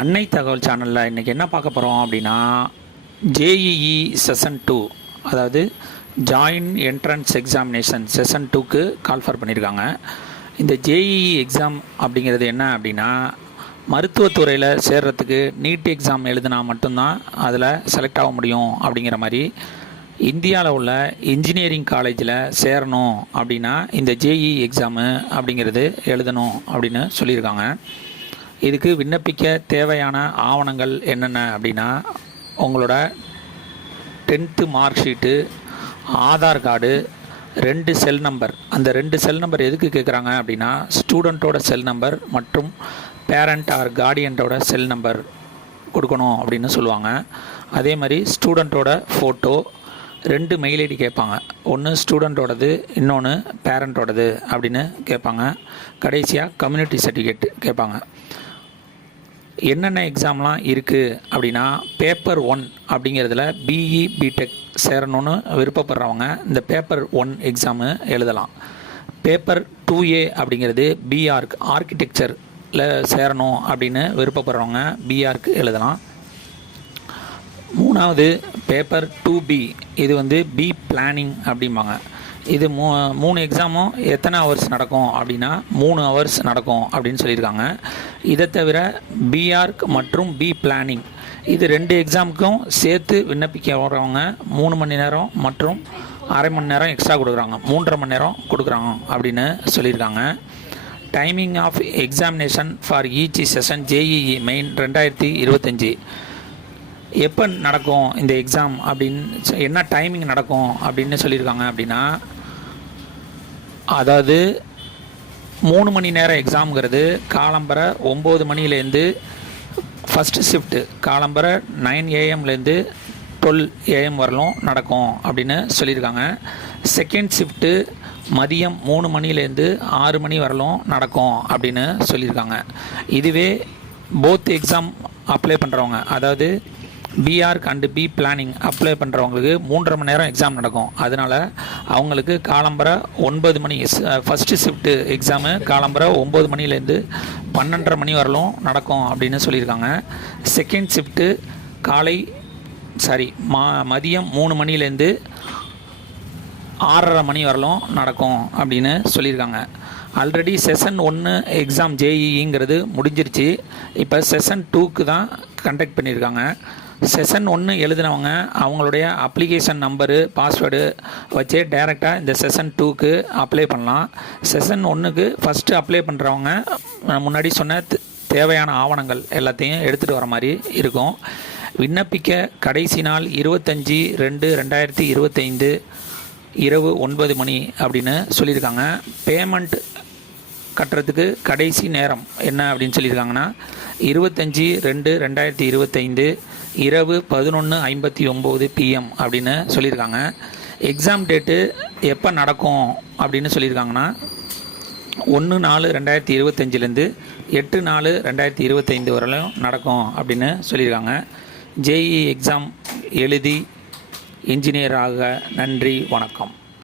அன்னை தகவல் சேனலில் இன்றைக்கி என்ன பார்க்க போகிறோம் அப்படின்னா ஜேஇஇ செஷன் 2, அதாவது ஜாயின்ட் என்ட்ரன்ஸ் எக்ஸாமினேஷன் செஷன் 2க்கு கால்ஃபர் பண்ணியிருக்காங்க. இந்த ஜேஇஇ எக்ஸாம் அப்படிங்கிறது என்ன அப்படின்னா, மருத்துவத்துறையில் சேர்கிறதுக்கு நீட் எக்ஸாம் எழுதினா மட்டும்தான் அதில் செலக்ட் ஆக முடியும். அப்படிங்கிற மாதிரி இந்தியாவில் உள்ள இன்ஜினியரிங் காலேஜில் சேரணும் அப்படின்னா இந்த ஜேஇஇ எக்ஸாமு அப்படிங்கிறது எழுதணும் அப்படின்னு சொல்லியிருக்காங்க. இதுக்கு விண்ணப்பிக்க தேவையான ஆவணங்கள் என்னென்ன அப்படின்னா, உங்களோட 10th mark sheet, Aadhaar card, 2 cell number. அந்த 2 செல் நம்பர் எதுக்கு கேட்குறாங்க அப்படின்னா, ஸ்டூடெண்ட்டோட செல் நம்பர் மற்றும் பேரண்ட் ஆர் கார்டியன்ட்டோட செல் நம்பர் கொடுக்கணும் அப்படின்னு சொல்லுவாங்க. அதே மாதிரி ஸ்டூடெண்ட்டோட ஃபோட்டோ, 2 மெயில் ஐடி கேட்பாங்க. ஒன்று ஸ்டூடெண்ட்டோடது, இன்னொன்று பேரண்ட்டோடது அப்படின்னு கேட்பாங்க. கடைசியாக கம்யூனிட்டி சர்டிஃபிகேட் கேட்பாங்க. என்னென்ன எக்ஸாம்லாம் இருக்குது அப்படின்னா, பேப்பர் 1 அப்படிங்கிறதுல பிஇ பிடெக் சேரணும்னு விருப்பப்படுறவங்க இந்த பேப்பர் 1 எக்ஸாமு எழுதலாம். பேப்பர் 2A அப்படிங்கிறது பிஆர்க் ஆர்கிடெக்சரில் சேரணும் அப்படின்னு விருப்பப்படுறவங்க பிஆர்க்கு எழுதலாம். 3வது பேப்பர் 2B, இது பி பிளானிங் அப்படிம்பாங்க. இது 3 எக்ஸாமும் எத்தனை ஹவர்ஸ் நடக்கும் அப்படின்னா 3 ஹவர்ஸ் நடக்கும் அப்படின்னு சொல்லியிருக்காங்க. இதை தவிர பிஆர்க் மற்றும் பி பிளானிங் இது 2 எக்ஸாமுக்கும் சேர்த்து விண்ணப்பிக்க வர்றவங்க 3 மணி நேரம் மற்றும் அரை மணி நேரம் எக்ஸ்ட்ரா கொடுக்குறாங்க, 3.5 மணி நேரம் கொடுக்குறாங்க அப்படின்னு சொல்லியிருக்காங்க. Timing of examination for each session JEE main 2025 எப்போ நடக்கும் இந்த எக்ஸாம் அப்படின்னு, என்ன டைமிங் நடக்கும் அப்படின்னு சொல்லியிருக்காங்க அப்படின்னா, அதாவது 3 மணி நேரம் எக்ஸாமுங்கிறது காலம்பரை 9 மணிலேருந்து ஃபஸ்ட்டு ஷிஃப்ட்டு காலம்பரை 9 AM - 12 AM வரலும் நடக்கும் அப்படின்னு சொல்லியிருக்காங்க. செகண்ட் ஷிஃப்ட்டு மதியம் 3 மணிலேருந்து 6 மணி வரலும் நடக்கும் அப்படின்னு சொல்லியிருக்காங்க. இதுவே போத் எக்ஸாம் அப்ளை பண்ணுறவங்க, அதாவது B Arch and B planning apply பண்ணுறவங்களுக்கு 3.5 மணி நேரம் எக்ஸாம் நடக்கும். அதனால் அவங்களுக்கு காலம்பரை 9 மணி ஃபஸ்ட்டு ஷிஃப்ட்டு எக்ஸாமு காலம்பரை 9 மணிலேருந்து 12.5 மணி வரலும் நடக்கும் அப்படின்னு சொல்லியிருக்காங்க. செகண்ட் ஷிஃப்ட்டு மதியம் 3 மணிலேருந்து 6:30 மணி வரலும் நடக்கும் அப்படின்னு சொல்லியிருக்காங்க. ஆல்ரெடி செஷன் 1 எக்ஸாம் ஜேஇங்கிறது முடிஞ்சிருச்சு. இப்போ செஷன் 2க்கு தான் கண்டக்ட் பண்ணியிருக்காங்க. செஷன் 1 எழுதினவங்க அவங்களுடைய அப்ளிகேஷன் நம்பரு, பாஸ்வேர்டு வச்சு டைரெக்டாக இந்த செஷன் 2க்கு அப்ளை பண்ணலாம். செஷன் 1க்கு ஃபஸ்ட்டு அப்ளை பண்ணுறவங்க முன்னாடி சொன்ன தேவையான ஆவணங்கள் எல்லாத்தையும் எடுத்துகிட்டு வர மாதிரி இருக்கும். விண்ணப்பிக்க கடைசி நாள் 25/2/2025 இரவு 9 மணி அப்படின்னு சொல்லியிருக்காங்க. பேமெண்ட் கட்டுறதுக்கு கடைசி நேரம் என்ன அப்படின்னு சொல்லியிருக்காங்கன்னா, 25/2/2025 இரவு 11:59 PM அப்படின்னு சொல்லியிருக்காங்க. எக்ஸாம் டேட்டு எப்போ நடக்கும் அப்படின்னு சொல்லியிருக்காங்கன்னா, 1/4/2025 8/4/2025 வரலையும் நடக்கும் அப்படின்னு சொல்லியிருக்காங்க. ஜேஇஇ எக்ஸாம் எழுதி இன்ஜினியராக. நன்றி, வணக்கம்.